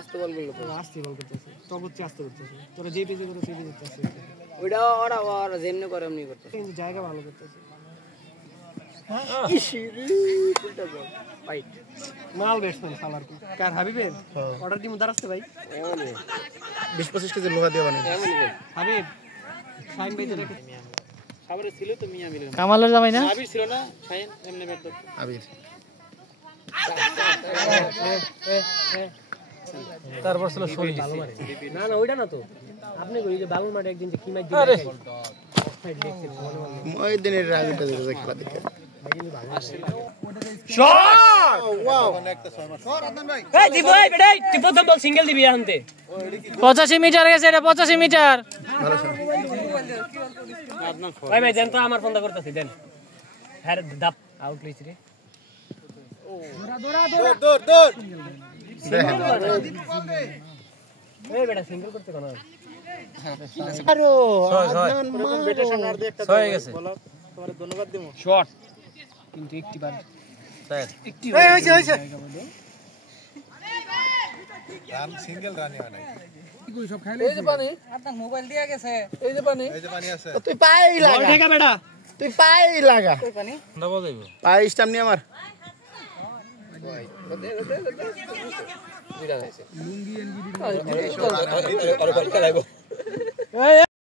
আস্তে বল করলো আস্তে বল করতেছে সর্বোচ্চ আস্তে করতেছে তোরা যে পেজে করে সেই পেজে করতেছে ওইটা ওরা যেমনি করে এমনি করতেছে কিন্তু জায়গা ভালো করতেছে মাল ব্যাটসম্যান সালার কি কার হাবিবের অর্ডার দিমু দাঁড়াচ্ছে ভাই 20-25 কেজি লোহা দিয়ে বানাই হাবিব শাইন ভাই ধরে খাবারে ছিল তো মিয়া মিলে কামালের জামাই না আবির ছিল না শাইন এমনি ব্যাট করতে আবির তারপর ছিল শরীর ভালো মারে না না ওইটা না তো আপনি কই যে ভালো মারে একদিন যে কি ম্যাচ দিলেন অফসাইড দেখছেন ওই দিনের রাগটা দেখে খেলা দেখে শট ওয়াও এই দিব এই বেটা তুই প্রথম বল সিঙ্গেল দিবি আনতে 85 মিটার গেছে এটা 85 মিটার ভালো শট ভাই ভাই দেন তো আমার ফোনটা করতেছি দেন হ্যাঁ দাপ আউট লইছি রে দৌড় এই বেটা সিঙ্গেল করতে কোন আরো আদনান বেটার সামনে আর দিয়ে একটা হয়ে গেছে তোমারে ধন্যবাদ দিমু শট কিন্তু একটি বার স্যার একটি হইছে রান সিঙ্গেল রানই হয় নাই কই সব খাইলে এই যে পানি আপনার মোবাইল দিয়া গেছে এই যে পানি আছে তুই পাই বল লাগা ঠেকা বেটা তুই পাই লাগা কই পানি দাবা যাইবো পাই স্টাম নি আমার দুইটা আছে এই